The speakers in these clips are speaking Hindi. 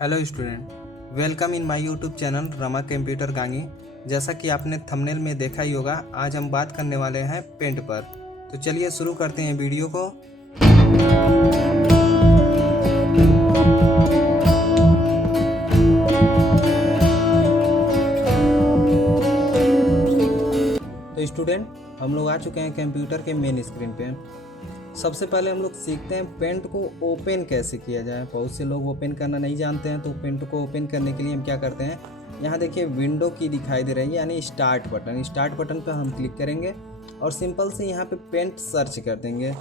Hello student, welcome in my YouTube channel Rama computer गांगी। जैसा कि आपने थंबनेल में देखा ही होगा, आज हम बात करने वाले हैं पेंट पर। तो चलिए शुरू करते हैं वीडियो को। तो स्टूडेंट, हम लोग आ चुके हैं कंप्यूटर के मेन स्क्रीन पे। सबसे पहले हम लोग सीखते हैं पेंट को ओपन कैसे किया जाए। बहुत से लोग ओपन करना नहीं जानते हैं, तो पेंट को ओपन करने के लिए हम क्या करते हैं, यहाँ देखिए विंडो की दिखाई दे रही है, यानी स्टार्ट बटन पर हम क्लिक करेंगे और सिंपल से यहाँ पे पेंट सर्च कर देंगे।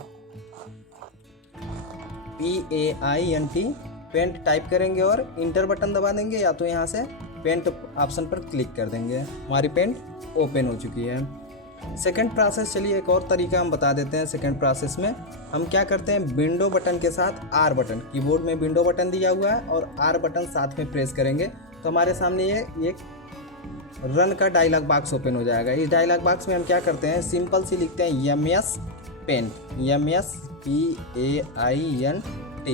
PAINT पेंट टाइप करेंगे और इंटर बटन दबा देंगे, या तो यहाँ से पेंट ऑप्शन पर क्लिक कर देंगे। हमारी पेंट ओपन हो चुकी है। सेकंड प्रोसेस, चलिए एक और तरीका हम बता देते हैं। सेकंड प्रोसेस में हम क्या करते हैं, विंडो बटन के साथ आर बटन, कीबोर्ड में विंडो बटन दिया हुआ है और आर बटन साथ में प्रेस करेंगे तो हमारे सामने ये एक रन का डायलॉग बॉक्स ओपन हो जाएगा। इस डायलॉग बॉक्स में हम क्या करते हैं, सिंपल सी लिखते हैं MS paint,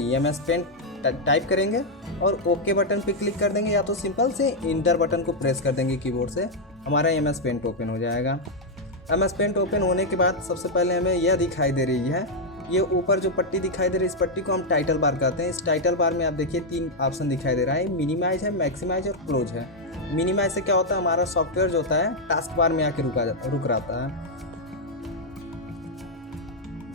MS paint type करेंगे और ओके बटन पे क्लिक कर देंगे, या तो सिंपल से इंटर बटन को प्रेस कर देंगे कीबोर्ड से। हमारा MS पेंट ओपन हो जाएगा। MS पेंट ओपन होने के बाद सबसे पहले हमें यह दिखाई दे रही है, ये ऊपर जो पट्टी दिखाई दे रही है, इस पट्टी को हम टाइटल बार कहते हैं। इस टाइटल बार में आप देखिए 3 ऑप्शन दिखाई दे रहा है, मिनिमाइज है, मैक्सिमाइज और क्लोज है। मिनिमाइज से क्या होता है, हमारा सॉफ्टवेयर जो होता है टास्क बार में आके रुक रहता है।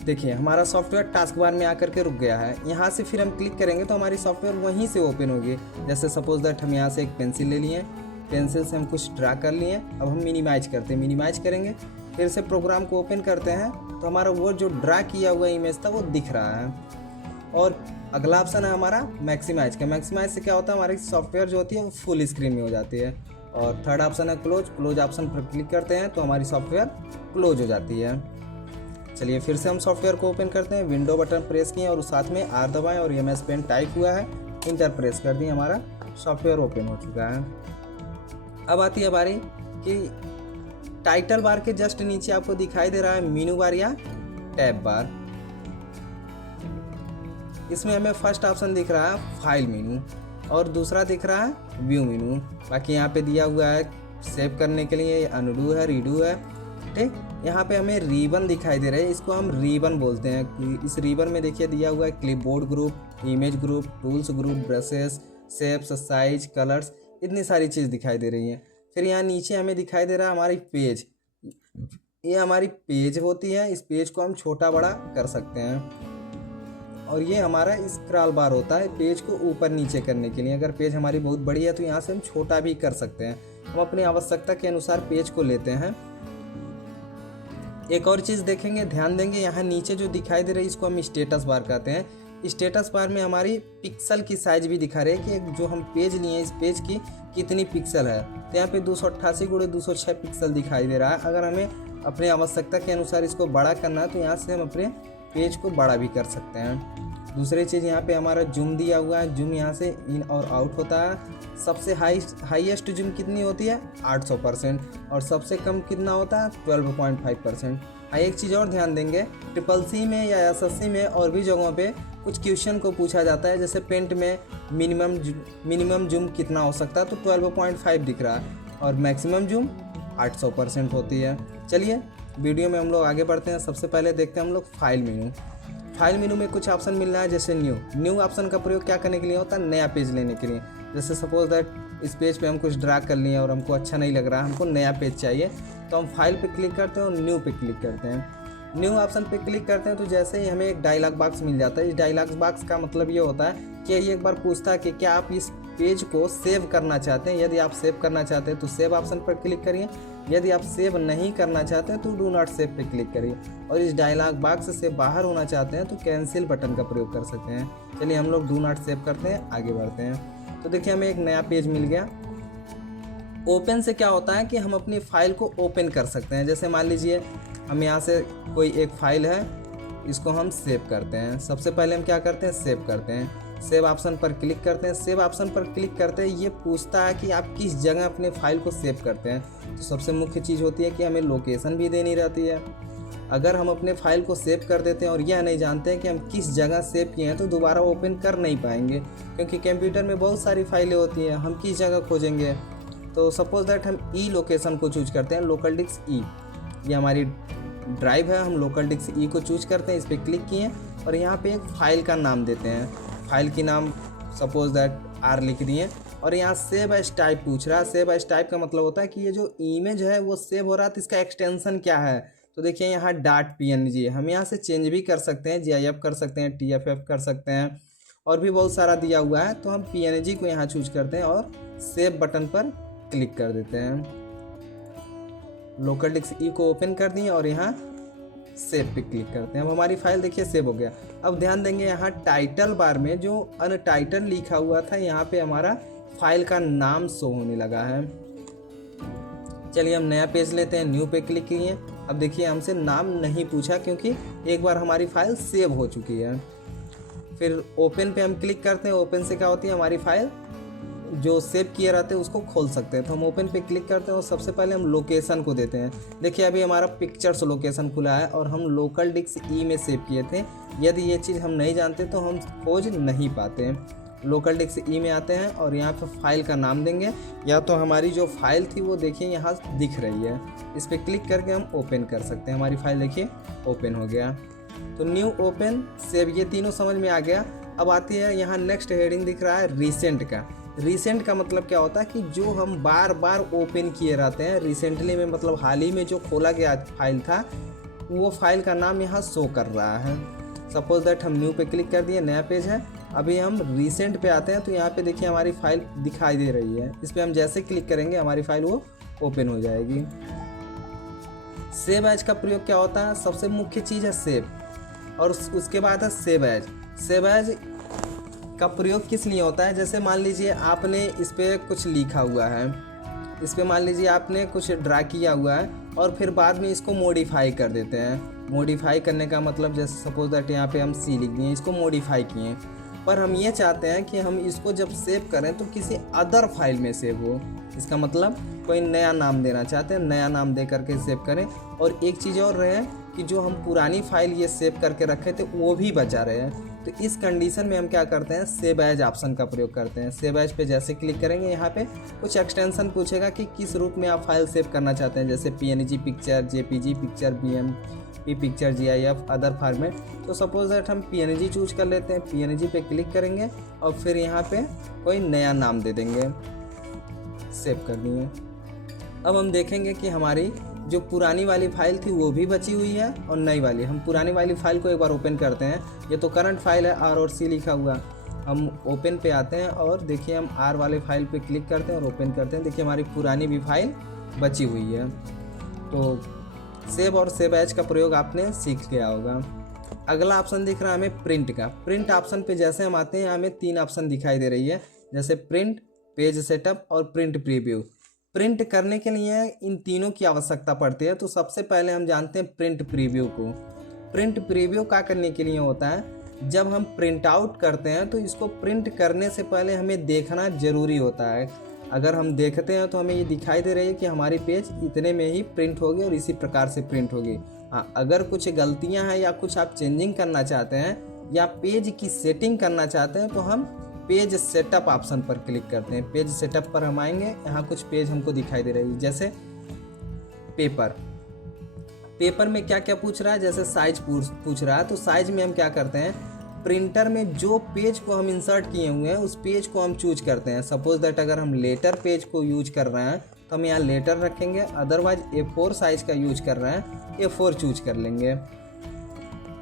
देखिए हमारा सॉफ्टवेयर टास्क बार में आकर के रुक गया है। यहाँ से फिर हम क्लिक करेंगे तो हमारी सॉफ्टवेयर वहीं से ओपन होगी। जैसे सपोज दैट हम यहाँ से एक पेंसिल ले लिए, पेंसिल से हम कुछ ड्रा कर लिए। अब हम मिनिमाइज करते हैं, मिनिमाइज करेंगे, फिर से प्रोग्राम को ओपन करते हैं तो हमारा वो जो ड्रा किया हुआ इमेज था वो दिख रहा है। और अगला ऑप्शन है हमारा मैक्सिमाइज का। मैक्सिमाइज से क्या होता है, हमारी सॉफ्टवेयर जो होती है वो फुल स्क्रीन में हो जाती है। और थर्ड ऑप्शन है क्लोज ऑप्शन पर क्लिक करते हैं तो हमारी सॉफ्टवेयर क्लोज हो जाती है। चलिए फिर से हम सॉफ्टवेयर को ओपन करते हैं, विंडो बटन प्रेस किए और साथ में आर दबाएं और MS पेंट टाइप हुआ है, इंटर प्रेस कर दिए, हमारा सॉफ्टवेयर ओपन हो चुका है। अब आती है बारी कि टाइटल बार के जस्ट नीचे आपको दिखाई दे रहा है मेनू बार या टैब बार। इसमें हमें फर्स्ट ऑप्शन दिख रहा है फाइल मेनू और दूसरा दिख रहा है व्यू मेनू। बाकी यहाँ पे दिया हुआ है सेव करने के लिए अनडू है, रीडू है, ठीक। यहाँ पे हमें रिबन दिखाई दे रहा है, इसको हम रिबन बोलते हैं। इस रिबन में देखिए दिया हुआ है clipboard group, image group, tools group, brushes, shapes, size, colours, इतनी सारी चीज़ दिखाई दे रही हैं। फिर यहाँ नीचे हमें दिखाई दे रहा है हमारी पेज, ये हमारी पेज होती है। इस पेज को हम छोटा बड़ा कर सकते हैं। और ये हमारा स्क्रॉल बार होता है पेज को ऊपर नीचे करने के लिए। अगर पेज हमारी बहुत बड़ी है तो यहाँ से हम छोटा भी कर सकते हैं। हम अपनी आवश्यकता के अनुसार पेज को लेते हैं। एक और चीज़ देखेंगे, ध्यान देंगे, यहाँ नीचे जो दिखाई दे रही है इसको हम स्टेटस बार कहते हैं। स्टेटस बार में हमारी पिक्सल की साइज भी दिखा रही है कि जो हम पेज लिए हैं इस पेज की कितनी पिक्सल है। तो यहाँ पे 288x206 पिक्सल दिखाई दे रहा है। अगर हमें अपनी आवश्यकता के अनुसार इसको बड़ा करना है तो यहाँ से हम अपने पेज को बड़ा भी कर सकते हैं। दूसरी चीज़, यहाँ पे हमारा जूम दिया हुआ है, जूम यहाँ से इन और आउट होता है। सबसे हाईएस्ट जूम कितनी होती है, 800%, और सबसे कम कितना होता है, 12.5%। एक चीज़ और ध्यान देंगे, CCC में या SSC में और भी जगहों पे कुछ क्वेश्चन को पूछा जाता है, जैसे पेंट में मिनिमम जूम कितना हो सकता है, तो 12.5 दिख रहा है और मैक्सिमम जूम 800% होती है। चलिए वीडियो में हम लोग आगे बढ़ते हैं। सबसे पहले देखते हैं हम लोग फाइल मेनू। फाइल मेनू में कुछ ऑप्शन मिल रहा है, जैसे न्यू ऑप्शन का प्रयोग क्या करने के लिए होता है, नया पेज लेने के लिए। जैसे सपोज दैट इस पेज पे हम कुछ ड्रा कर लिए और हमको अच्छा नहीं लग रहा, हमको नया पेज चाहिए, तो हम फाइल पे क्लिक करते हैं और न्यू पे क्लिक करते हैं। न्यू ऑप्शन पे क्लिक करते हैं तो जैसे ही हमें एक डायलॉग बॉक्स मिल जाता है। इस डायलॉग बॉक्स का मतलब ये होता है कि ये एक बार पूछता है कि क्या आप इस पेज को सेव करना चाहते हैं। यदि आप सेव करना चाहते हैं तो सेव ऑप्शन पर क्लिक करिए, यदि आप सेव नहीं करना चाहते हैं तो डू नॉट सेव पे क्लिक करिए, और इस डायलॉग बॉक्स से बाहर होना चाहते हैं तो कैंसिल बटन का प्रयोग कर सकते हैं। चलिए हम लोग डू नॉट सेव करते हैं, आगे बढ़ते हैं। तो देखिए हमें एक नया पेज मिल गया। ओपन से क्या होता है कि हम अपनी फाइल को ओपन कर सकते हैं। जैसे मान लीजिए हम यहाँ से कोई एक फाइल है, इसको हम सेव करते हैं। सबसे पहले हम क्या करते हैं, सेव करते हैं। सेव ऑप्शन पर क्लिक करते हैं। सेव ऑप्शन पर क्लिक करते ही ये पूछता है कि आप किस जगह अपने फाइल को सेव करते हैं। तो सबसे मुख्य चीज़ होती है कि हमें लोकेशन भी देनी रहती है। अगर हम अपने फाइल को सेव कर देते हैं और यह नहीं जानते हैं कि हम किस जगह सेव किए हैं तो दोबारा ओपन कर नहीं पाएंगे, क्योंकि कंप्यूटर में बहुत सारी फाइलें होती हैं, हम किस जगह खोजेंगे। तो सपोज दैट हम ई लोकेशन को चूज करते हैं, लोकल डिस्क ई, ये हमारी ड्राइव है, हम लोकल डिस्क ई को चूज करते हैं, इस पर क्लिक किए और यहाँ पे एक फ़ाइल का नाम देते हैं। फाइल की नाम सपोज दैट आर लिख दिए और यहाँ सेव एज टाइप पूछ रहा है। सेव एज टाइप का मतलब होता है कि ये जो इमेज है वो सेव हो रहा है तो इसका एक्सटेंशन क्या है। तो देखिए यहाँ .png, हम यहाँ से चेंज भी कर सकते हैं, GIF कर सकते हैं, TFF कर सकते हैं और भी बहुत सारा दिया हुआ है। तो हम PNG को यहाँ चूज करते हैं और सेव बटन पर क्लिक कर देते हैं। लोकल डिस्क ई को ओपन कर दिए और यहाँ सेव पे क्लिक करते हैं। अब हमारी फाइल देखिए सेव हो गया। अब ध्यान देंगे यहाँ टाइटल बार में जो अनटाइटल लिखा हुआ था यहाँ पे हमारा फाइल का नाम शो होने लगा है। चलिए हम नया पेज लेते हैं, न्यू पे क्लिक किए। अब देखिए हमसे नाम नहीं पूछा क्योंकि एक बार हमारी फाइल सेव हो चुकी है। फिर ओपन पे हम क्लिक करते हैं। ओपन से क्या होती है, हमारी फाइल जो सेव किए रहते हैं उसको खोल सकते हैं। तो हम ओपन पे क्लिक करते हैं और सबसे पहले हम लोकेशन को देते हैं। देखिए अभी हमारा पिक्चर्स लोकेशन खुला है और हम लोकल डिस्क ई में सेव किए थे। यदि ये चीज़ हम नहीं जानते तो हम खोज नहीं पाते। लोकल डिस्क ई में आते हैं और यहाँ पे फाइल का नाम देंगे, या तो हमारी जो फाइल थी वो देखिए यहाँ दिख रही है, इस पर क्लिक करके हम ओपन कर सकते हैं। हमारी फाइल देखिए ओपन हो गया। तो न्यू, ओपन, सेव, ये तीनों समझ में आ गया। अब आती है यहाँ नेक्स्ट हेडिंग दिख रहा है रिसेंट का। रिसेंट का मतलब क्या होता है कि जो हम बार बार ओपन किए रहते हैं, रिसेंटली में मतलब हाल ही में जो खोला गया फाइल था वो फाइल का नाम यहाँ शो कर रहा है। सपोज दैट हम न्यू पे क्लिक कर दिए, नया पेज है। अभी हम रिसेंट पे आते हैं तो यहाँ पे देखिए हमारी फाइल दिखाई दे रही है। इस पर हम जैसे क्लिक करेंगे हमारी फाइल वो ओपन हो जाएगी। सेव एज का प्रयोग क्या होता है, सबसे मुख्य चीज़ है सेव और उसके बाद है सेव एज। सेव एज का प्रयोग किस लिए होता है, जैसे मान लीजिए आपने इस पर कुछ लिखा हुआ है, इस पर मान लीजिए आपने कुछ ड्रा किया हुआ है और फिर बाद में इसको मॉडिफाई कर देते हैं। मॉडिफाई करने का मतलब जैसे सपोज दैट यहाँ पे हम सी लिख दिए, इसको मॉडिफाई किए, पर हम ये चाहते हैं कि हम इसको जब सेव करें तो किसी अदर फाइल में सेव हो। इसका मतलब कोई नया नाम देना चाहते हैं, नया नाम दे करके सेव करें। और एक चीज़ और रहे कि जो हम पुरानी फाइल ये सेव करके रखे थे वो भी बचा रहे हैं। तो इस कंडीशन में हम क्या करते हैं, सेव एज ऑप्शन का प्रयोग करते हैं। सेव एज पे जैसे क्लिक करेंगे यहाँ पे कुछ एक्सटेंशन पूछेगा कि किस रूप में आप फाइल सेव करना चाहते हैं, जैसे PNG picture, JPG picture, BMP picture, GIF, other format. तो सपोज दैट हम PNG चूज कर लेते हैं। PNG पे क्लिक करेंगे और फिर यहाँ पे कोई नया नाम दे देंगे, सेव कर दिए। अब हम देखेंगे कि हमारी जो पुरानी वाली फाइल थी वो भी बची हुई है और नई वाली। हम पुरानी वाली फाइल को एक बार ओपन करते हैं। ये तो करंट फाइल है, R और C लिखा हुआ। हम ओपन पे आते हैं और देखिए हम R वाले फाइल पे क्लिक करते हैं और ओपन करते हैं। देखिए हमारी पुरानी भी फाइल बची हुई है। तो सेव और सेव एज का प्रयोग आपने सीख गया होगा। अगला ऑप्शन दिख रहा है हमें प्रिंट का। प्रिंट ऑप्शन पे जैसे हम आते हैं हमें 3 ऑप्शन दिखाई दे रही है, जैसे प्रिंट, पेज सेटअप और प्रिंट प्रीव्यू। प्रिंट करने के लिए इन तीनों की आवश्यकता पड़ती है। तो सबसे पहले हम जानते हैं प्रिंट प्रीव्यू को। प्रिंट प्रीव्यू क्या करने के लिए होता है, जब हम प्रिंट आउट करते हैं तो इसको प्रिंट करने से पहले हमें देखना ज़रूरी होता है। अगर हम देखते हैं तो हमें ये दिखाई दे रही है कि हमारी पेज इतने में ही प्रिंट होगी और इसी प्रकार से प्रिंट होगी। हाँ, अगर कुछ गलतियाँ हैं या कुछ आप चेंजिंग करना चाहते हैं या पेज की सेटिंग करना चाहते हैं तो हम पेज सेटअप ऑप्शन पर क्लिक करते हैं। पेज सेटअप पर हम आएंगे, यहाँ कुछ पेज हमको दिखाई दे रही है, जैसे पेपर। पेपर में क्या क्या पूछ रहा है, जैसे साइज पूछ रहा है। तो साइज में हम क्या करते हैं, प्रिंटर में जो पेज को हम इंसर्ट किए हुए हैं उस पेज को हम चूज करते हैं। सपोज दैट अगर हम लेटर पेज को यूज कर रहे हैं तो हम यहाँ लेटर रखेंगे, अदरवाइज A4 साइज का यूज कर रहे हैं A4 चूज कर लेंगे।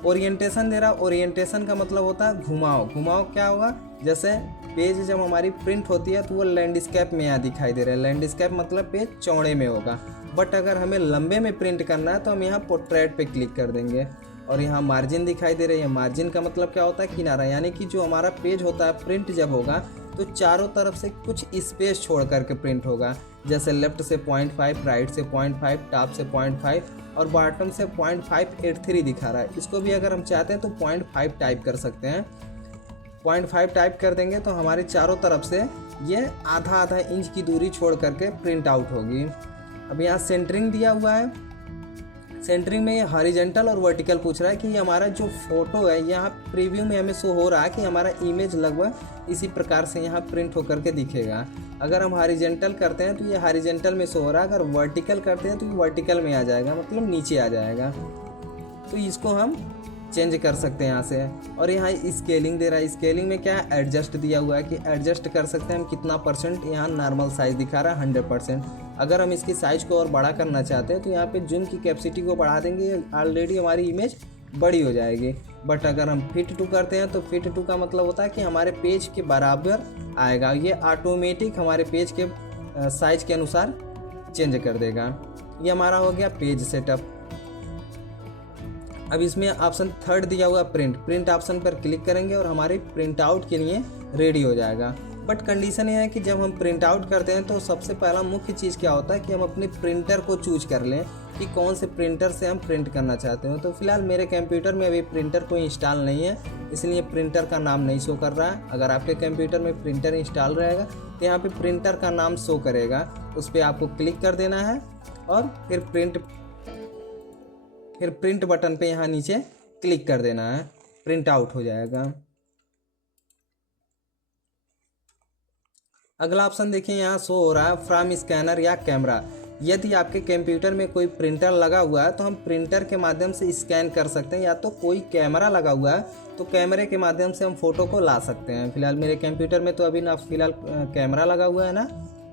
ओरिएंटेशन दे रहा, ओरिएंटेशन का मतलब होता है घुमाव। घुमाव क्या होगा, जैसे पेज जब हमारी प्रिंट होती है तो वो लैंडस्केप में यहाँ दिखाई दे रहा है। लैंडस्केप मतलब पेज चौड़े में होगा, बट अगर हमें लंबे में प्रिंट करना है तो हम यहाँ पोर्ट्रेट पे क्लिक कर देंगे। और यहाँ मार्जिन दिखाई दे रही है। मार्जिन का मतलब क्या होता है, किनारा, यानी कि जो हमारा पेज होता है प्रिंट जब होगा तो चारों तरफ से कुछ स्पेस छोड़ करके प्रिंट होगा। जैसे लेफ्ट से 0.5, राइट से 0.5, टॉप से 0.5 और बॉटम से 0.583 दिखा रहा है। इसको भी अगर हम चाहते हैं तो 0.5 टाइप कर सकते हैं। 0.5 टाइप कर देंगे तो हमारे चारों तरफ से ये आधा आधा इंच की दूरी छोड़ करके प्रिंट आउट होगी। अब यहाँ सेंटरिंग दिया हुआ है, सेंटरिंग में ये हॉरिजेंटल और वर्टिकल पूछ रहा है कि ये हमारा जो फोटो है यहाँ प्रीव्यू में हमें शो हो रहा है कि हमारा इमेज लगभग इसी प्रकार से यहाँ प्रिंट होकर के दिखेगा। अगर हम हॉरिजेंटल करते हैं तो ये हॉरिजेंटल में शो हो रहा है, अगर वर्टिकल करते हैं तो ये वर्टिकल में आ जाएगा, मतलब नीचे आ जाएगा। तो इसको हम चेंज कर सकते हैं यहाँ से। और यहाँ स्केलिंग दे रहा है, स्केलिंग में क्या है एडजस्ट दिया हुआ है कि एडजस्ट कर सकते हैं हम कितना परसेंट। यहाँ नॉर्मल साइज़ दिखा रहा है 100%। अगर हम इसकी साइज़ को और बड़ा करना चाहते हैं तो यहाँ पे जूम की कैपेसिटी को बढ़ा देंगे, ऑलरेडी हमारी इमेज बड़ी हो जाएगी। बट अगर हम फिट टू करते हैं तो फिट टू का मतलब होता है कि हमारे पेज के बराबर आएगा, ये ऑटोमेटिक हमारे पेज के साइज के अनुसार चेंज कर देगा। ये हमारा हो गया पेज सेटअप। अब इसमें ऑप्शन थर्ड दिया हुआ प्रिंट ऑप्शन पर क्लिक करेंगे और हमारे प्रिंट आउट के लिए रेडी हो जाएगा। बट कंडीशन ये है कि जब हम प्रिंट आउट करते हैं तो सबसे पहला मुख्य चीज़ क्या होता है कि हम अपने प्रिंटर को चूज कर लें कि कौन से प्रिंटर से हम प्रिंट करना चाहते हो। तो फिलहाल मेरे कंप्यूटर में अभी प्रिंटर कोई इंस्टॉल नहीं है, इसलिए प्रिंटर का नाम नहीं शो कर रहा है। अगर आपके कंप्यूटर में प्रिंटर इंस्टॉल रहेगा तो यहाँ पे प्रिंटर का नाम शो करेगा, उस पर आपको क्लिक कर देना है और फिर प्रिंट बटन पे यहाँ नीचे क्लिक कर देना है, प्रिंट आउट हो जाएगा। अगला ऑप्शन देखिए यहाँ शो हो रहा है फ्रॉम स्कैनर या कैमरा। यदि आपके कंप्यूटर में कोई प्रिंटर लगा हुआ है तो हम प्रिंटर के माध्यम से स्कैन कर सकते हैं, या तो कोई कैमरा लगा हुआ है तो कैमरे के माध्यम से हम फोटो को ला सकते हैं। फिलहाल मेरे कंप्यूटर में तो अभी ना फिलहाल कैमरा लगा हुआ है ना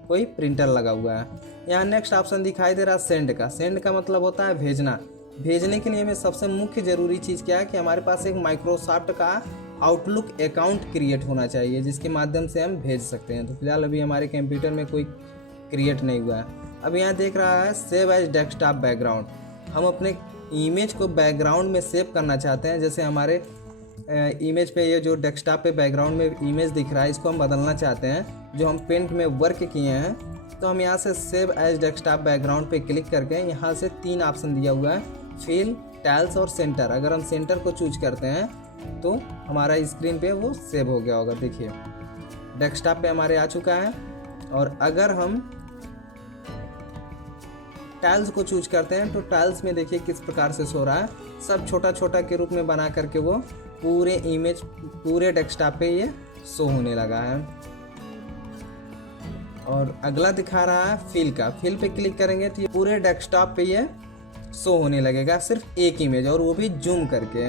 कोई प्रिंटर लगा हुआ है। यहाँ नेक्स्ट ऑप्शन दिखाई दे रहा है सेंड का। सेंड का मतलब होता है भेजना। भेजने के लिए हमें सबसे मुख्य ज़रूरी चीज़ क्या है कि हमारे पास एक माइक्रोसॉफ्ट का आउटलुक अकाउंट क्रिएट होना चाहिए जिसके माध्यम से हम भेज सकते हैं। तो फिलहाल अभी हमारे कंप्यूटर में कोई क्रिएट नहीं हुआ है। अब यहाँ देख रहा है सेव एज डेस्कटॉप बैकग्राउंड। हम अपने इमेज को बैकग्राउंड में सेव करना चाहते हैं। जैसे हमारे इमेज पे ये जो डेस्कटॉप पे बैकग्राउंड में इमेज दिख रहा है इसको हम बदलना चाहते हैं, जो हम पेंट में वर्क किए हैं। तो हम यहाँ से सेव एज डेस्कटॉप बैकग्राउंड पे क्लिक करके यहाँ से 3 ऑप्शन दिया हुआ है, फिल, टाइल्स और सेंटर। अगर हम सेंटर को चूज करते हैं तो हमारा स्क्रीन पे वो सेव हो गया होगा। देखिए डेस्कटॉप पे हमारे आ चुका है। और अगर हम टाइल्स को चूज करते हैं तो टाइल्स में देखिए किस प्रकार से सो रहा है, सब छोटा छोटा के रूप में बना करके वो पूरे इमेज पूरे डेस्कटॉप पे ये शो होने लगा है। और अगला दिखा रहा है फिल का। फिल पे क्लिक करेंगे तो ये पूरे डेस्कटॉप पे ये शो होने लगेगा, सिर्फ एक इमेज, और वो भी जूम करके।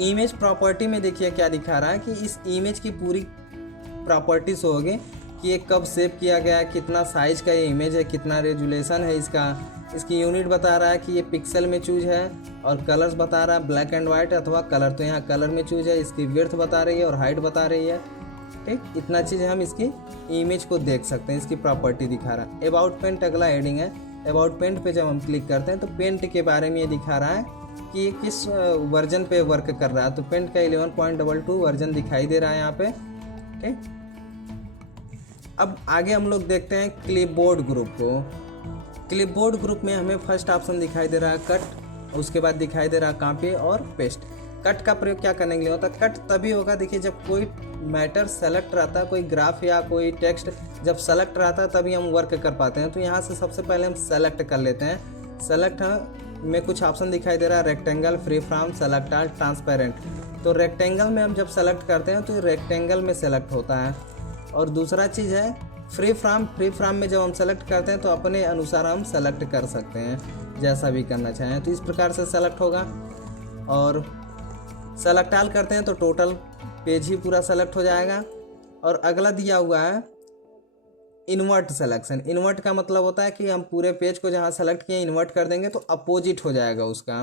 इमेज प्रॉपर्टी में देखिए क्या दिखा रहा है कि इस इमेज की पूरी प्रॉपर्टी शो होगी कि ये कब सेव किया गया, कितना साइज का ये इमेज है, कितना रेजुलेशन है इसका, इसकी यूनिट बता रहा है कि ये पिक्सल में चूज है, और कलर्स बता रहा है ब्लैक एंड वाइट अथवा कलर, तो यहाँ कलर में चूज है, इसकी विड्थ बता रही है और हाइट बता रही है। ठीक, इतना चीज़ हम इसकी इमेज को देख सकते हैं, इसकी प्रॉपर्टी दिखा रहा है। अबाउट पेंट अगला हेडिंग है। अबाउट पेंट पे जब हम क्लिक करते हैं तो पेंट के बारे में ये दिखा रहा है कि ये किस वर्जन पे वर्क कर रहा है। तो पेंट का 11.22 वर्जन दिखाई दे रहा है यहाँ पे। ठीक, अब आगे हम लोग देखते हैं क्लिपबोर्ड ग्रुप को। क्लिपबोर्ड ग्रुप में हमें फर्स्ट ऑप्शन दिखाई दे रहा है कट, उसके बाद दिखाई दे रहा है कॉपी और पेस्ट। कट का प्रयोग क्या करने के लिए होता है? कट तभी होगा देखिए जब कोई मैटर सेलेक्ट रहता है, कोई ग्राफ या कोई टेक्स्ट जब सेलेक्ट रहता है तभी हम वर्क कर पाते हैं। तो यहाँ से सबसे पहले हम सेलेक्ट कर लेते हैं। सेलेक्ट में कुछ ऑप्शन दिखाई दे रहा है rectangle, free from, select all, transparent. तो रेक्टेंगल में हम जब सेलेक्ट करते हैं तो रेक्टेंगल में सेलेक्ट होता है। और दूसरा चीज़ है फ्री फ्रॉम में जब हम सेलेक्ट करते हैं तो अपने अनुसार हम सेलेक्ट कर सकते हैं, जैसा भी करना चाहें तो इस प्रकार से सेलेक्ट होगा। और सेलेक्ट ऑल करते हैं तो टोटल पेज ही पूरा सेलेक्ट हो जाएगा। और अगला दिया हुआ है इन्वर्ट सिलेक्शन। इन्वर्ट का मतलब होता है कि हम पूरे पेज को जहाँ सेलेक्ट किए इन्वर्ट कर देंगे तो अपोजिट हो जाएगा उसका।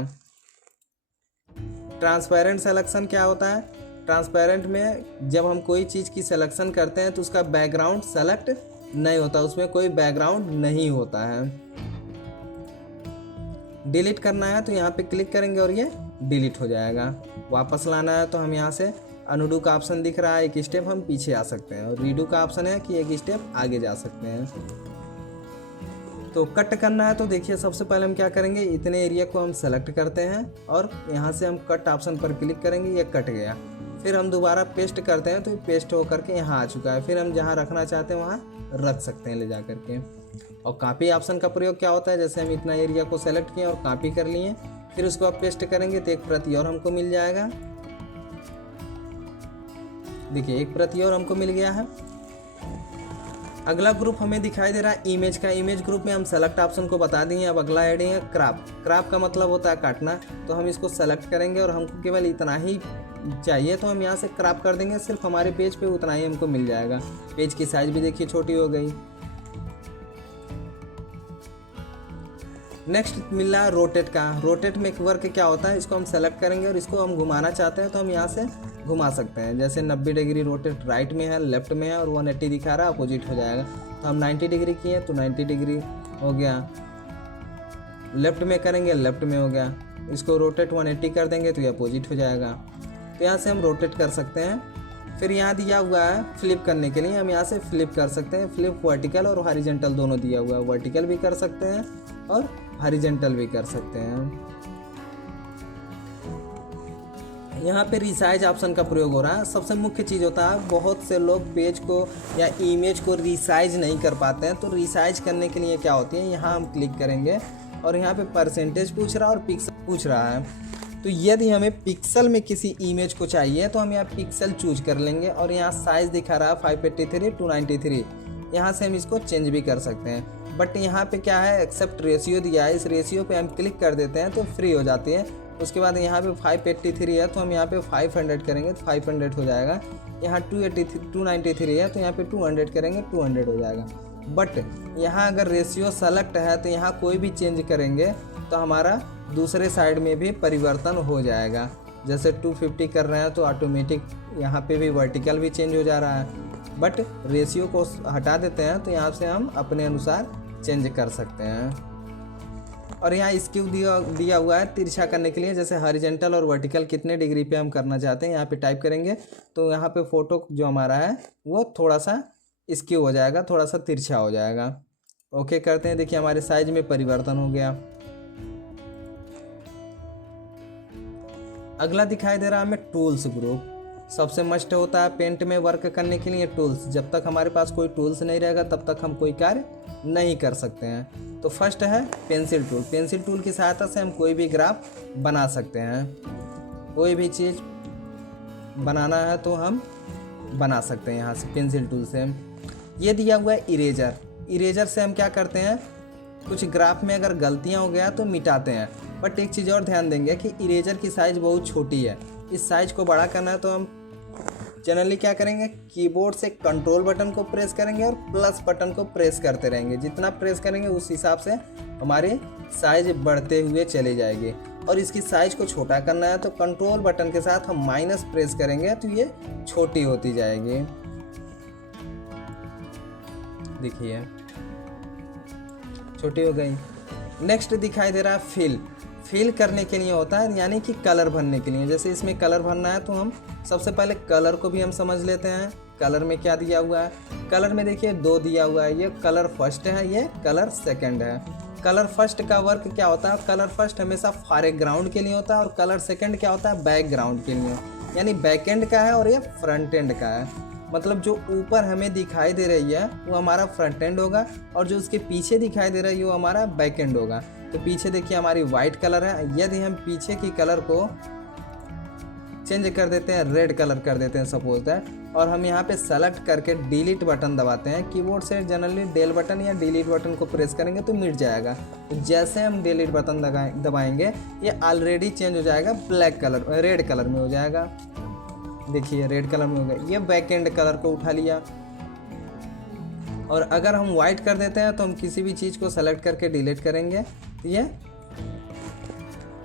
ट्रांसपेरेंट सिलेक्शन क्या होता है? ट्रांसपेरेंट में जब हम कोई चीज़ की सिलेक्शन करते हैं तो उसका बैकग्राउंड सेलेक्ट नहीं होता, उसमें कोई बैकग्राउंड नहीं होता है। डिलीट करना है तो यहाँ पे क्लिक करेंगे और ये डिलीट हो जाएगा। वापस लाना है तो हम यहाँ से अनडू का ऑप्शन दिख रहा है, एक स्टेप हम पीछे आ सकते हैं, और रीडू का ऑप्शन है कि एक स्टेप आगे जा सकते हैं। तो कट करना है तो देखिए सबसे पहले हम क्या करेंगे, इतने एरिया को हम सेलेक्ट करते हैं और यहाँ से हम कट ऑप्शन पर क्लिक करेंगे, ये कट गया। फिर हम दोबारा पेस्ट करते हैं तो पेस्ट होकर के यहाँ आ चुका है। फिर हम जहाँ रखना चाहते हैं वहाँ रख सकते हैं ले जा करके। और कॉपी ऑप्शन का प्रयोग क्या होता है, जैसे हम इतना एरिया को सेलेक्ट किए और कॉपी कर लिए, फिर उसको आप पेस्ट करेंगे तो एक प्रति और हमको मिल जाएगा। देखिए एक प्रति और हमको मिल गया है। अगला ग्रुप हमें दिखाई दे रहा है इमेज का। इमेज ग्रुप में हम सेलेक्ट ऑप्शन को बता दिए। अब अगला हेडिंग है क्रॉप। क्रॉप का मतलब होता है काटना, तो हम इसको सेलेक्ट करेंगे और हमको केवल इतना ही चाहिए तो हम यहाँ से क्रॉप कर देंगे, सिर्फ हमारे पेज पे उतना ही हमको मिल जाएगा। पेज की साइज भी देखिए छोटी हो गई। नेक्स्ट मिल रहा है रोटेट का। रोटेट में एक वर्क क्या होता है, इसको हम सेलेक्ट करेंगे और इसको हम घुमाना चाहते हैं तो हम यहाँ से घुमा सकते हैं। जैसे 90 डिग्री रोटेट राइट में है, लेफ्ट में है और 180 दिखा रहा है, अपोजिट हो जाएगा। तो हम 90 डिग्री किए तो 90 डिग्री हो गया, लेफ्ट में करेंगे लेफ्ट में हो गया। इसको रोटेट 180 कर देंगे तो ये अपोजिट हो जाएगा। तो यहाँ से हम रोटेट कर सकते हैं। फिर यहाँ दिया हुआ है फ्लिप करने के लिए, हम यहाँ से फ्लिप कर सकते हैं। फ्लिप वर्टिकल और हॉरिजॉन्टल दोनों दिया हुआ है, वर्टिकल भी कर सकते हैं और हॉरिजॉन्टल भी कर सकते हैं। यहाँ पे रिसाइज ऑप्शन का प्रयोग हो रहा है। सबसे मुख्य चीज़ होता है, बहुत से लोग पेज को या इमेज को रिसाइज नहीं कर पाते हैं। तो रिसाइज करने के लिए क्या होती है, यहाँ हम क्लिक करेंगे और यहाँ पे परसेंटेज पूछ रहा है और पिक्सल पूछ रहा है। तो यदि हमें पिक्सल में किसी इमेज को चाहिए तो हम यहाँ पिक्सल चूज कर लेंगे और यहाँ साइज़ दिखा रहा है 583 293। यहाँ से हम इसको चेंज भी कर सकते हैं। बट यहाँ पे क्या है, एक्सेप्ट रेशियो दिया है, इस रेशियो पे हम क्लिक कर देते हैं तो फ्री हो जाती है। उसके बाद यहाँ पे 583 है तो हम यहाँ पे 500 करेंगे तो 500 हो जाएगा। यहाँ 293 है तो यहाँ पे 200 करेंगे 200 हो जाएगा। बट यहाँ अगर रेशियो सेलेक्ट है तो यहाँ कोई भी चेंज करेंगे तो हमारा दूसरे साइड में भी परिवर्तन हो जाएगा। जैसे 250 कर रहे हैं तो ऑटोमेटिक यहाँ पे भी वर्टिकल भी चेंज हो जा रहा है। बट रेशियो को हटा देते हैं तो यहाँ से हम अपने अनुसार चेंज कर सकते हैं। और यहाँ स्क्यू दिया हुआ है तिरछा करने के लिए, जैसे हॉरिजॉन्टल और वर्टिकल कितने डिग्री पे हम करना चाहते हैं। यहाँ पे टाइप करेंगे तो यहाँ पे फ़ोटो जो हमारा है वो थोड़ा सा स्क्यू हो जाएगा, थोड़ा सा तिरछा हो जाएगा। ओके करते हैं। देखिए हमारे साइज में परिवर्तन हो गया। अगला दिखाई दे रहा है हमें टूल्स ग्रुप। सबसे मस्ट होता है पेंट में वर्क करने के लिए टूल्स। जब तक हमारे पास कोई टूल्स नहीं रहेगा तब तक हम कोई कार्य नहीं कर सकते हैं। तो फर्स्ट है पेंसिल टूल। पेंसिल टूल की सहायता से हम कोई भी ग्राफ बना सकते हैं। कोई भी चीज़ बनाना है तो हम बना सकते हैं यहाँ से पेंसिल टूल से। ये दिया हुआ है इरेजर। इरेजर से हम क्या करते हैं, कुछ ग्राफ में अगर गलतियाँ हो गया तो मिटाते हैं। बट एक चीज़ और ध्यान देंगे कि इरेजर की साइज़ बहुत छोटी है। इस साइज़ को बड़ा करना है तो हम जनरली क्या करेंगे, कीबोर्ड से कंट्रोल बटन को प्रेस करेंगे और प्लस बटन को प्रेस करते रहेंगे। जितना प्रेस करेंगे उस हिसाब से हमारी साइज बढ़ते हुए चली जाएगी। और इसकी साइज को छोटा करना है तो कंट्रोल बटन के साथ हम माइनस प्रेस करेंगे तो ये छोटी होती जाएगी। देखिए छोटी हो गई। नेक्स्ट दिखाई दे रहा है फिल। फिल करने के लिए होता है, यानी कि कलर भरने के लिए। जैसे इसमें कलर भरना है तो हम सबसे पहले कलर को भी हम समझ लेते हैं। कलर में क्या दिया हुआ है, कलर में देखिए 2 दिया हुआ है। ये कलर फर्स्ट है, ये कलर सेकंड है। कलर फर्स्ट का वर्क क्या होता है, कलर फर्स्ट हमेशा फॉरग्राउंड के लिए होता है और कलर सेकंड क्या होता है, बैकग्राउंड के लिए। यानी बैक एंड का है और ये फ्रंट एंड का है। मतलब जो ऊपर हमें दिखाई दे रही है वो हमारा फ्रंट एंड होगा और जो उसके पीछे दिखाई दे रही है वो हमारा बैक एंड होगा। तो पीछे देखिए हमारी वाइट कलर है। यदि हम पीछे की कलर को चेंज कर देते हैं, रेड कलर कर देते हैं सपोज दैट, और हम यहाँ पे सेलेक्ट करके डिलीट बटन दबाते हैं। कीबोर्ड से जनरली डेल बटन या डिलीट बटन को प्रेस करेंगे तो मिट जाएगा। तो जैसे हम डिलीट बटन दबाएंगे ये ऑलरेडी चेंज हो जाएगा, ब्लैक कलर रेड कलर में हो जाएगा। देखिए रेड कलर में हो गया। ये बैक एंड कलर को उठा लिया। और अगर हम वाइट कर देते हैं तो हम किसी भी चीज़ को सेलेक्ट करके डिलीट करेंगे तो ये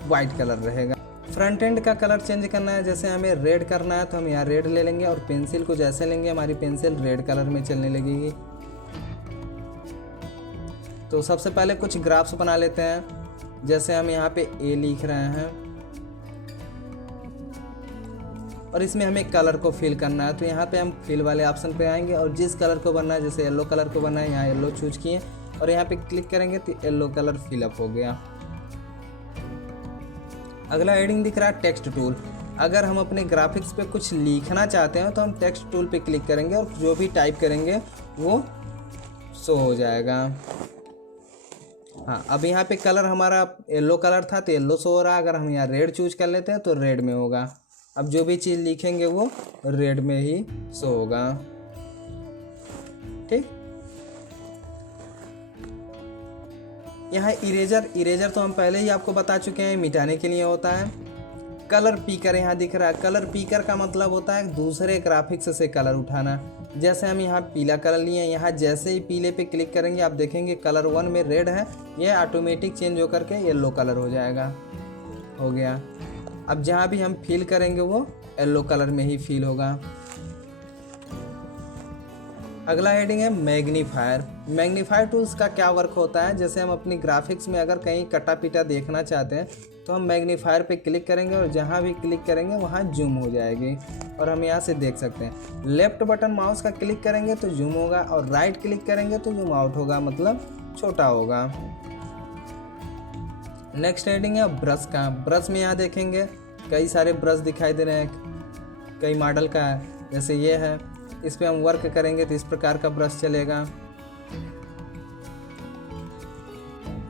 वाइट कलर रहेगा। फ्रंट एंड का कलर चेंज करना है, जैसे हमें रेड करना है तो हम यहाँ रेड ले लेंगे और पेंसिल को जैसे लेंगे हमारी पेंसिल रेड कलर में चलने लगेगी। तो सबसे पहले कुछ ग्राफ्स बना लेते हैं। जैसे हम यहाँ पे ए लिख रहे हैं और इसमें हमें कलर को फिल करना है। तो यहाँ पे हम फिल वाले ऑप्शन पे आएंगे और जिस कलर को बनना है, जैसे येलो कलर को बनना है, यहाँ येलो चूज किए और यहाँ पे क्लिक करेंगे तो येलो कलर फिलअप हो गया। अगला हेडिंग दिख रहा है टेक्स्ट टूल। अगर हम अपने ग्राफिक्स पे कुछ लिखना चाहते हैं तो हम टेक्स्ट टूल पे क्लिक करेंगे और जो भी टाइप करेंगे वो शो हो जाएगा। हाँ, अब यहाँ पे कलर हमारा येलो कलर था तो येलो शो हो रहा है। अगर हम यहाँ रेड चूज कर लेते हैं तो रेड में होगा। अब जो भी चीज़ लिखेंगे वो रेड में ही शो होगा। ठीक। यहाँ इरेजर तो हम पहले ही आपको बता चुके हैं, मिटाने के लिए होता है। कलर पीकर यहाँ दिख रहा है। कलर पीकर का मतलब होता है दूसरे ग्राफिक्स से कलर उठाना। जैसे हम यहाँ पीला कलर लिए, यहाँ जैसे ही पीले पे क्लिक करेंगे आप देखेंगे कलर 1 में रेड है, ये ऑटोमेटिक चेंज होकर के येलो कलर हो जाएगा। हो गया। अब जहाँ भी हम फील करेंगे वो येलो कलर में ही फील होगा। अगला हेडिंग है मैग्नीफायर। मैग्नीफायर टूल्स का क्या वर्क होता है, जैसे हम अपनी ग्राफिक्स में अगर कहीं कटा पिटा देखना चाहते हैं तो हम मैग्नीफायर पे क्लिक करेंगे और जहाँ भी क्लिक करेंगे वहाँ जूम हो जाएगी और हम यहाँ से देख सकते हैं। लेफ्ट बटन माउस का क्लिक करेंगे तो जूम होगा और राइट क्लिक करेंगे तो जूम आउट होगा, मतलब छोटा होगा। नेक्स्ट हेडिंग है ब्रश का। ब्रश में यहाँ देखेंगे कई सारे ब्रश दिखाई दे रहे हैं, कई मॉडल का है। जैसे ये है, इस पर हम वर्क करेंगे तो इस प्रकार का ब्रश चलेगा।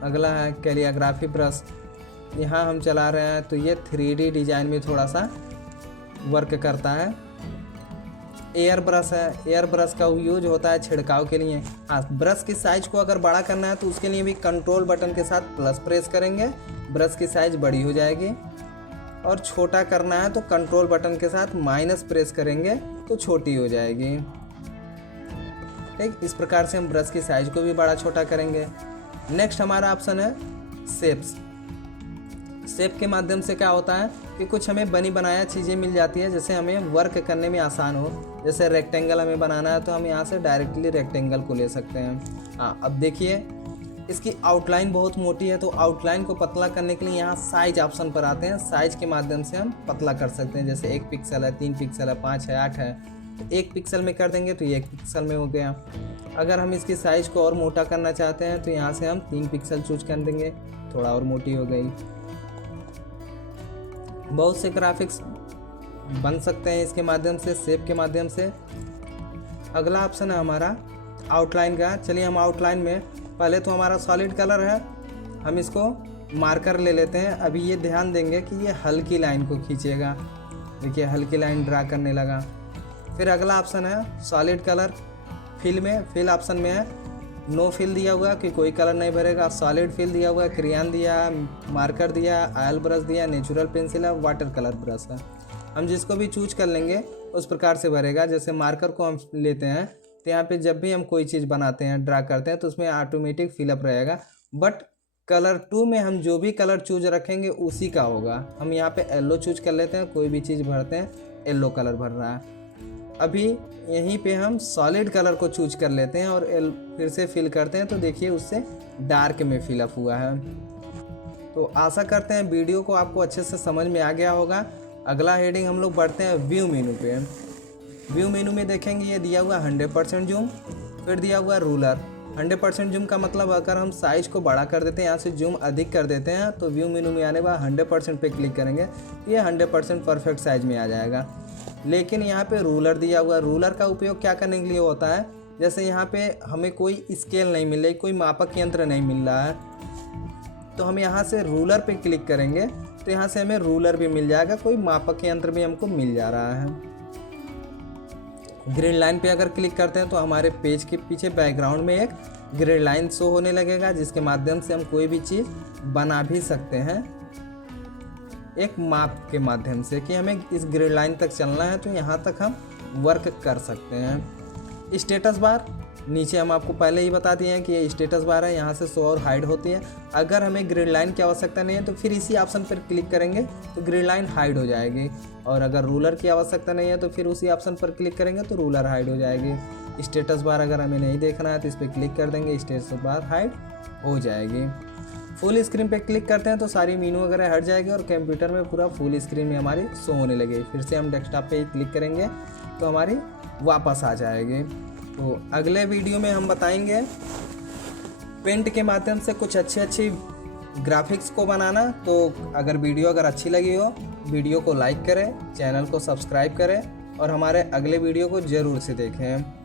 अगला है कैलिग्राफी ब्रश। यहाँ हम चला रहे हैं तो ये 3D डिजाइन में थोड़ा सा वर्क करता है। एयर ब्रश है। एयर ब्रश का यूज होता है छिड़काव के लिए। हाँ, ब्रश की साइज को अगर बड़ा करना है तो उसके लिए भी कंट्रोल बटन के साथ प्लस प्रेस करेंगे, ब्रश की साइज बड़ी हो जाएगी। और छोटा करना है तो कंट्रोल बटन के साथ माइनस प्रेस करेंगे तो छोटी हो जाएगी। ठीक, इस प्रकार से हम ब्रश की साइज को भी बड़ा छोटा करेंगे। नेक्स्ट हमारा ऑप्शन है शेप्स। शेप के माध्यम से क्या होता है कि कुछ हमें बनी बनाया चीज़ें मिल जाती है, जैसे हमें वर्क करने में आसान हो। जैसे रेक्टेंगल हमें बनाना है तो हम यहाँ से डायरेक्टली रेक्टेंगल को ले सकते हैं। हाँ, अब देखिए इसकी आउटलाइन बहुत मोटी है तो आउटलाइन को पतला करने के लिए यहाँ साइज ऑप्शन पर आते हैं। साइज के माध्यम से हम पतला कर सकते हैं। जैसे 1 पिक्सल है, 3 पिक्सल है, 5 है, 8 है, तो 1 पिक्सल में कर देंगे तो ये 1 पिक्सल में हो गया। अगर हम इसकी साइज को और मोटा करना चाहते हैं तो यहाँ से हम 3 पिक्सल चूज कर देंगे, थोड़ा और मोटी हो गई। बहुत से ग्राफिक्स बन सकते हैं इसके माध्यम से, शेप के माध्यम से। अगला ऑप्शन है हमारा आउटलाइन का। चलिए हम आउटलाइन में पहले तो हमारा सॉलिड कलर है, हम इसको मार्कर ले लेते हैं। अभी ये ध्यान देंगे कि ये हल्की लाइन को खींचेगा। देखिए हल्की लाइन ड्रा करने लगा। फिर अगला ऑप्शन है सॉलिड कलर। फिल में, फिल ऑप्शन में है नो फिल दिया हुआ कि कोई कलर नहीं भरेगा। सॉलिड फिल दिया हुआ है, क्रेयन दिया, मार्कर दिया, ऑयल ब्रश दिया, नेचुरल पेंसिल है, वाटर कलर ब्रश है। हम जिसको भी चूज कर लेंगे उस प्रकार से भरेगा। जैसे मार्कर को हम लेते हैं तो यहाँ पे जब भी हम कोई चीज़ बनाते हैं, ड्रा करते हैं तो उसमें ऑटोमेटिक फिलअप रहेगा। बट कलर 2 में हम जो भी कलर चूज रखेंगे उसी का होगा। हम यहाँ पे येलो चूज कर लेते हैं, कोई भी चीज़ भरते हैं येलो कलर भर रहा है। अभी यहीं पे हम सॉलिड कलर को चूज कर लेते हैं और फिर से फिल करते हैं तो देखिए उससे डार्क में फिलअप हुआ है। तो आशा करते हैं वीडियो को आपको अच्छे से समझ में आ गया होगा। अगला हेडिंग हम लोग बढ़ते हैं व्यू मेनू पे। व्यू मेनू में देखेंगे ये दिया हुआ 100% जूम, फिर दिया हुआ रूलर। 100% जूम का मतलब अगर हम साइज को बड़ा कर देते हैं, यहाँ से जूम अधिक कर देते हैं तो व्यू मेनू में आने के बाद 100% पे क्लिक करेंगे ये 100% परफेक्ट साइज में आ जाएगा। लेकिन यहाँ पे रूलर दिया हुआ, रूलर का उपयोग क्या करने के लिए होता है, जैसे यहाँ पे हमें कोई स्केल नहीं मिल रही, कोई मापक यंत्र नहीं मिल रहा है तो हम यहाँ से रूलर पे क्लिक करेंगे तो यहाँ से हमें रूलर भी मिल जाएगा, कोई मापक यंत्र भी हमको मिल जा रहा है। ग्रिड लाइन पे अगर क्लिक करते हैं तो हमारे पेज के पीछे बैकग्राउंड में एक ग्रिड लाइन शो होने लगेगा, जिसके माध्यम से हम कोई भी चीज़ बना भी सकते हैं एक माप के माध्यम से कि हमें इस ग्रिड लाइन तक चलना है तो यहाँ तक हम वर्क कर सकते हैं। स्टेटस बार नीचे हम आपको पहले ही बता दिए हैं कि ये स्टेटस बार है, यहाँ से शो और हाइड होती है। अगर हमें ग्रिड लाइन की आवश्यकता नहीं है तो फिर इसी ऑप्शन पर क्लिक करेंगे तो ग्रिड लाइन हाइड हो जाएगी, और अगर रूलर की आवश्यकता नहीं है तो फिर उसी ऑप्शन पर क्लिक करेंगे तो रूलर हाइड हो जाएगी। स्टेटस बार अगर हमें नहीं देखना है तो इस पर क्लिक कर देंगे, स्टेटस बार हाइड हो जाएगी। फुल स्क्रीन पे क्लिक करते हैं तो सारी मेनू वगैरह हट जाएगी और कंप्यूटर में पूरा फुल स्क्रीन में हमारी शो होने लगेगी। फिर से हम डेस्कटॉप पे ही क्लिक करेंगे तो हमारी वापस आ जाएगी। तो अगले वीडियो में हम बताएंगे पेंट के माध्यम से कुछ अच्छी ग्राफिक्स को बनाना। तो अगर वीडियो अच्छी लगी हो, वीडियो को लाइक करें, चैनल को सब्सक्राइब करें और हमारे अगले वीडियो को ज़रूर से देखें।